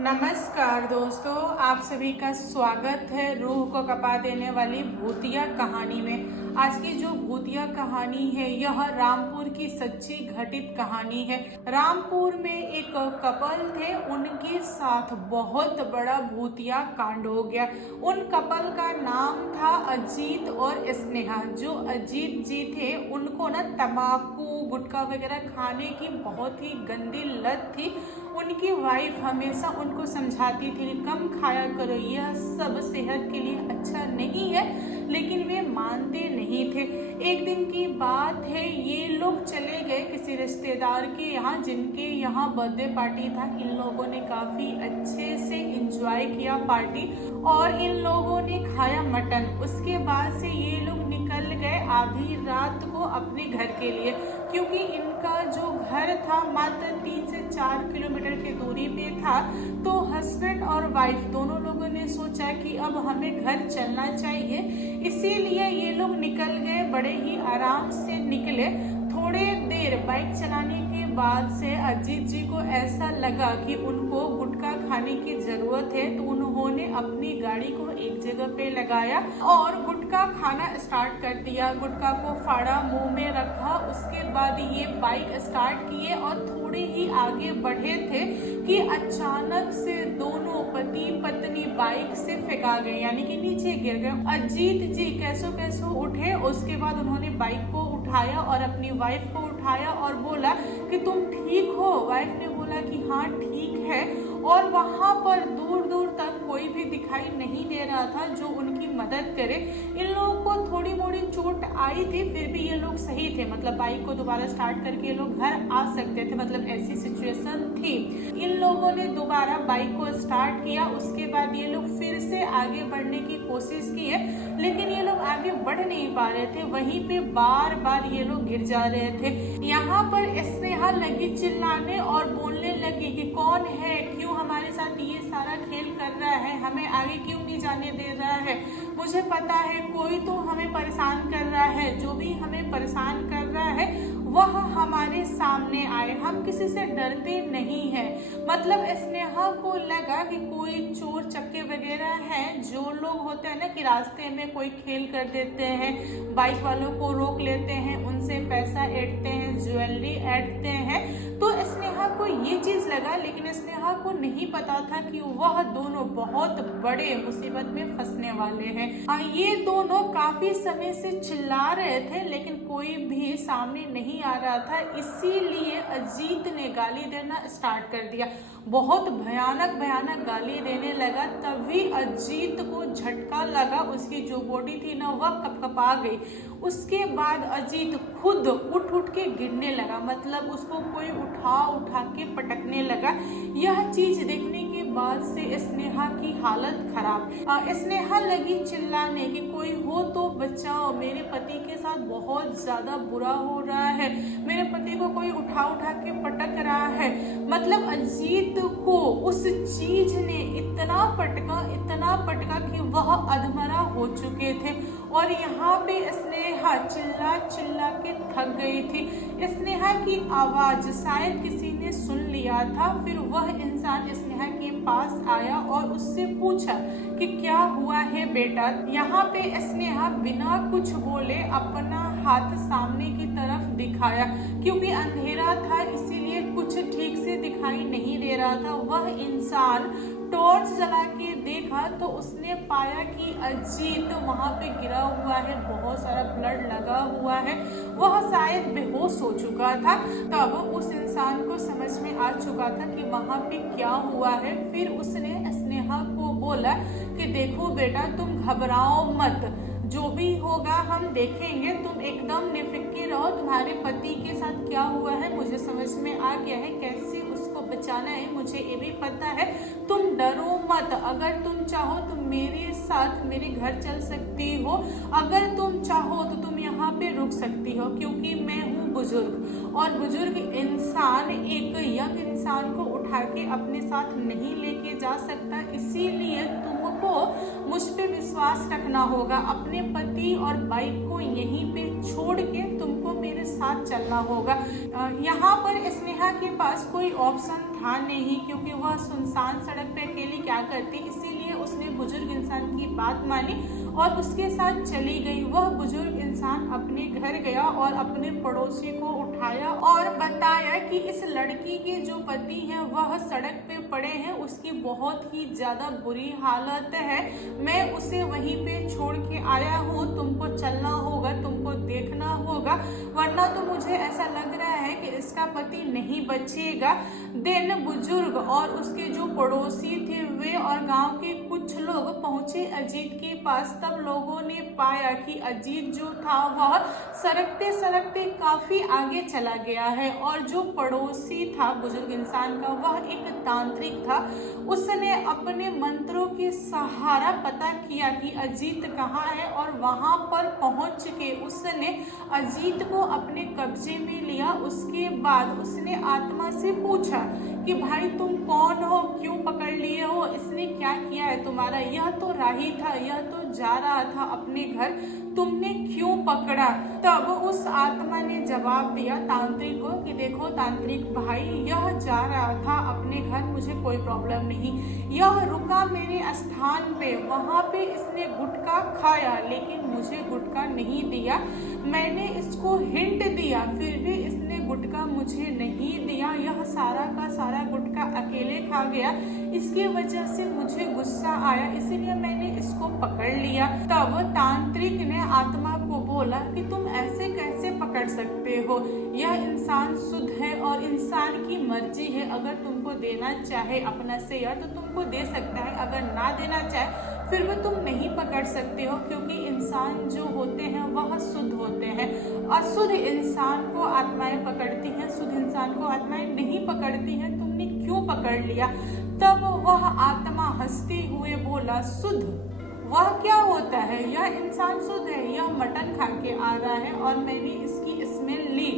नमस्कार दोस्तों, आप सभी का स्वागत है रूह को कपा देने वाली भूतिया कहानी में। आज की जो भूतिया कहानी है यह रामपुर की सच्ची घटित कहानी है। रामपुर में एक कपल थे, उनके साथ बहुत बड़ा भूतिया कांड हो गया। उन कपल का नाम था अजीत और स्नेहा। जो अजीत जी थे उनको ना तंबाकू गुटखा वगैरह खाने की बहुत ही गंदी लत थी। उनकी वाइफ हमेशा उनको समझाती थी कम खाया करो, यह सब सेहत के लिए अच्छा नहीं है, लेकिन वे मानते नहीं थे। एक दिन की बात है, ये लोग चले गए किसी रिश्तेदार के यहाँ जिनके यहाँ बर्थडे पार्टी था। इन लोगों ने काफी अच्छे से एंजॉय किया पार्टी और इन लोगों ने खाया मटन। उसके बाद से ये लोग निकल गए आधी रात को अपने घर के लिए, क्योंकि इनका जो घर था मात्र 3 से 4 किलोमीटर की दूरी पे था। तो हस्बैंड और वाइफ दोनों लोगों ने सोचा कि अब हमें घर चलना चाहिए, इसीलिए ये लोग निकल गए। बड़े ही आराम से निकले। थोड़े देर बाइक चलाने के बाद से अजीत जी को ऐसा लगा कि उनको गुटखा खाने की जरूरत है, तो उन्होंने अपनी गाड़ी को एक जगह पे लगाया और गुटखा खाना स्टार्ट कर दिया। गुटखा को फाड़ा, मुंह में रखा, उसके बाद ये बाइक स्टार्ट किए और थोड़े ही आगे बढ़े थे कि अचानक से दोनों पति पत्नी बाइक से फेंका गए, यानी कि नीचे गिर गए। अजीत जी कैसो कैसो उठे, उसके बाद उन्होंने बाइक को उठाया और अपनी वाइफ को उठाया और बोला कि तुम ठीक हो। वाइफ ने बोला कि हाँ ठीक है। और वहां पर दूर दूर तक कोई भी दिखाई नहीं दे रहा था जो उनकी मदद करे। इन लोगों को थोड़ी मोड़ी चोट आई थी, फिर भी ये लोग सही थे, मतलब बाइक को दोबारा स्टार्ट करके ये लोग घर आ सकते थे, मतलब ऐसी सिचुएशन थी। इन लोगों ने दोबारा बाइक को स्टार्ट किया। उसके बाद ये लोग फिर से आगे बढ़ने की कोशिश की है, लेकिन ये लोग आगे बढ़ नहीं पा रहे थे। वहीं पे बार बार ये लोग गिर जा रहे थे। यहाँ पर स्नेहा लगी चिल्लाने और बोलने लगी कि कौन है, क्यों हमारे साथ ये सारा खेल कर रहा है, हमें आगे क्यों नहीं जाने दे रहा है। मुझे पता है कोई तो हमें परेशान कर रहा है, जो भी हमें परेशान कर रहा है वह हमारे सामने आए, हम किसी से डरते नहीं हैं। मतलब स्नेहा को लगा कि कोई चोर चक्के वगैरह हैं, जो लोग होते हैं ना कि रास्ते में कोई खेल कर देते हैं, बाइक वालों को रोक लेते हैं, उनसे पैसा ऐंठते हैं, ज्वेलरी ऐंठते हैं। तो स्नेहा को ये चीज लगा, लेकिन स्नेहा को नहीं पता था कि वह दोनों बहुत बड़े मुसीबत में फंसने वाले हैं। ये दोनों काफी समय से चिल्ला रहे थे, लेकिन कोई भी सामने नहीं आ रहा था, इसीलिए अजीत ने गाली देना स्टार्ट कर दिया। बहुत भयानक भयानक गाली देने लगा। तभी अजीत को झटका लगा, उसकी जो बॉडी थी ना वह कपकपा गई। उसके बाद अजीत खुद उठ उठ के गिरने लगा, मतलब उसको कोई उठा उठा के पटकने लगा। यह चीज देखने के बाद से स्नेहा की हालत खराब। स्नेहा लगी चिल्लाने कि कोई हो तो बचाओ, मेरे पति के साथ बहुत ज्यादा बुरा हो रहा है, मेरे पति को कोई उठा उठा के पटक रहा है। मतलब अजीत को उस चीज ने इतना पटका कि वह अधमरा हो चुके थे। और यहाँ पे स्नेहा चिल्ला चिल्ला के थक गई थी। स्नेहा की आवाज शायद किसी ने सुन लिया था। फिर वह इंसान स्नेहा के पास आया और उससे पूछा कि क्या हुआ है बेटा। यहाँ पे स्नेहा बिना कुछ बोले अपना हाथ सामने की तरफ दिखाया, क्योंकि अंधेरा था इसीलिए कुछ ठीक से दिखाई नहीं दे रहा था। वह इंसान टॉर्च जला के देखा तो उसने पाया कि अजीत वहां पे गिरा हुआ है, बहुत सारा ब्लड लगा हुआ है, वह शायद बेहोश हो चुका था। तब उस इंसान को समझ में आ चुका था कि वहां पे क्या हुआ है। फिर उसने स्नेहा को बोला कि देखो बेटा, तुम घबराओ मत, जो भी होगा हम देखेंगे, तुम एकदम निफिक्र रहो। तुम्हारे पति के साथ क्या हुआ है मुझे समझ में आ गया है, कैसे उसको बचाना है मुझे ये भी पता है। तुम डरो मत, अगर तुम चाहो तो मेरे साथ मेरे घर चल सकती हो, अगर तुम चाहो तो तुम यहाँ पे रुक सकती हो, क्योंकि मैं हूँ बुजुर्ग और बुजुर्ग इंसान एक यंग इंसान को उठा के अपने साथ नहीं लेके जा सकता, इसीलिए तुमको मुझ पे विश्वास रखना होगा। अपने पति और बाइक को यहीं पे छोड़ के तुमको मेरे साथ चलना होगा। यहाँ पर स्नेहा के पास कोई ऑप्शन था था नहीं, क्योंकि वह सुनसान सड़क पे अकेली क्या करती, इसीलिए उसने बुजुर्ग इंसान की बात मानी और उसके साथ चली गई। वह बुजुर्ग इंसान अपने घर गया और अपने पड़ोसी को उठाया और बताया कि इस लड़की के जो पति हैं वह सड़क पे पड़े हैं, उसकी बहुत ही ज्यादा बुरी हालत है, मैं उसे वहीं पे छोड़ के आया हूँ, तुमको चलना होगा, तुमको देखना होगा, वरना तो मुझे ऐसा लग रहा है कि इसका पति नहीं बचेगा। देन बुजुर्ग और उसके जो पड़ोसी थे वे और गांव के कुछ लोग पहुंचे अजीत के पास। तब लोगों ने पाया कि अजीत जो था वह सरकते सरकते काफी आगे चला गया है और जो पड़ोसी था बुजुर्ग इंसान का वह एक तांत्रिक था। उसने अपने मंत्रों के सहारा पता किया कि अजीत कहाँ है और वहां पर पहुंच के उसने अजीत को अपने कब्जे में लिया। उसके बाद उसने आत्मा से पूछा कि भाई तुम कौन हो, क्यों पकड़ लिए हो, इसने क्या किया है तुम्हारा, यह तो राही था, यह तो जा रहा था अपने घर, तुमने क्यों पकड़ा। तब उस आत्मा ने जवाब दिया तांत्रिक को कि देखो तांत्रिक भाई, यह जा रहा था अपने घर, मुझे कोई प्रॉब्लम नहीं, यह रुका मेरे स्थान पे, वहां पे इसने गुटखा खाया लेकिन मुझे गुटखा नहीं दिया, मैंने इसको हिंट दिया फिर भी इसने गुटखा मुझे नहीं दिया, यह सारा का सारा गुटखा अकेले खा गया, इसकी वजह से मुझे गुस्सा आया, इसीलिए मैंने इसको पकड़ लिया। तब तांत्रिक ने आत्मा को बोला कि तुम ऐसे कैसे पकड़ सकते हो, यह इंसान शुद्ध है और इंसान की मर्जी है, अगर तुमको देना चाहे अपना शेयर तो तुमको दे सकता है, अगर ना देना चाहे फिर भी तुम नहीं पकड़ सकते हो, क्योंकि इंसान जो होते हैं वह शुद्ध होते हैं, अशुद्ध इंसान को आत्माएं पकड़ती हैं, शुद्ध इंसान को आत्माएं नहीं पकड़ती हैं, तुमने क्यों पकड़ लिया। तब वह आत्मा हंसते हुए बोला शुद्ध वह क्या होता है, यह इंसान शुद्ध है, यह मटन खा के आ रहा है और मैंने इसकी स्मेल ली,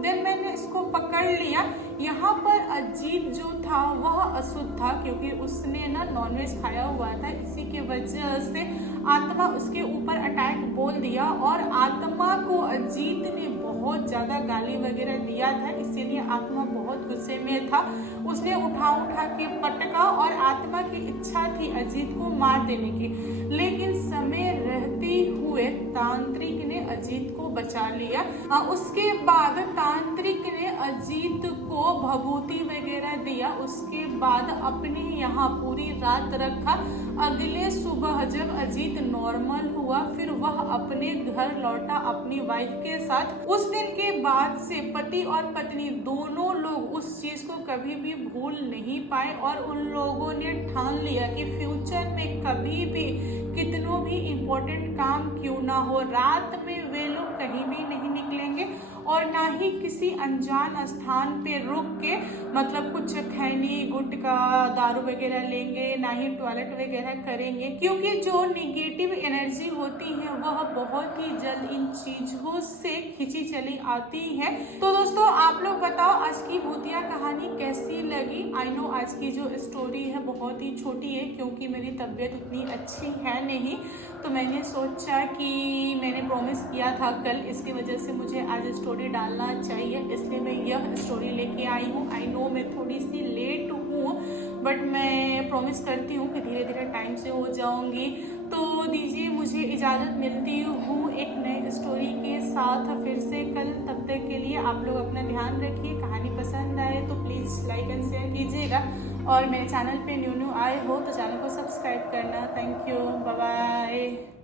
देन मैंने इसको पकड़ लिया। यहाँ पर अजीत जो था वह अशुद्ध था, क्योंकि उसने ना नॉनवेज खाया हुआ था, इसी के वजह से आत्मा उसके ऊपर अटैक बोल दिया और आत्मा को अजीत ने बहुत ज्यादा गाली वगैरह दिया था, इसीलिए आत्मा बहुत गुस्से में था, उसने उठा के पटका और आत्मा की इच्छा थी अजीत को मार देने की, लेकिन समय रहते हुए तांत्रिक ने अजीत को बचा लिया। उसके बाद तांत्रिक ने अजीत को भभूति वगैरह दिया, उसके बाद अपने यहाँ पूरी रात रखा। अगले सुबह जब अजीत नॉर्मल हुआ फिर वह अपने घर लौटा अपनी वाइफ के साथ। उस दिन के बाद से पति और पत्नी दोनों लोग उस चीज को कभी भी भूल नहीं पाए और उन लोगों ने ठान लिया कि फ्यूचर में कभी भी कितनों भी इम्पोर्टेंट काम क्यों ना हो, रात में वे लोग कहीं भी नहीं निकलेंगे और ना ही किसी अनजान स्थान पे रुक के मतलब कुछ खैनी गुटखा दारू वगैरह लेंगे, ना ही टॉयलेट वगैरह करेंगे, क्योंकि जो निगेटिव एनर्जी होती है वह बहुत ही जल्द इन चीजों से खींची चली आती है। तो दोस्तों आप लोग बताओ आज की भूतिया कहानी कैसी लगी। आई नो आज की जो स्टोरी है बहुत ही छोटी है, क्योंकि मेरी तबीयत उतनी अच्छी है नहीं, तो मैंने सोचा कि मैंने प्रॉमिस किया था कल, इसकी वजह से मुझे आज स्टोरी डालना चाहिए, इसलिए मैं यह स्टोरी लेके आई हूँ। आई नो मैं थोड़ी सी लेट हूँ, बट मैं प्रॉमिस करती हूँ कि धीरे धीरे टाइम से हो जाऊंगी। तो दीजिए मुझे इजाज़त, मिलती हूँ एक नए स्टोरी के साथ फिर से कल। तब तक के लिए आप लोग अपना ध्यान रखिए, कहानी पसंद आए तो प्लीज़ लाइक एंड शेयर कीजिएगा और मेरे चैनल पे न्यू आए हो तो चैनल को सब्सक्राइब करना। Thank you, bye bye.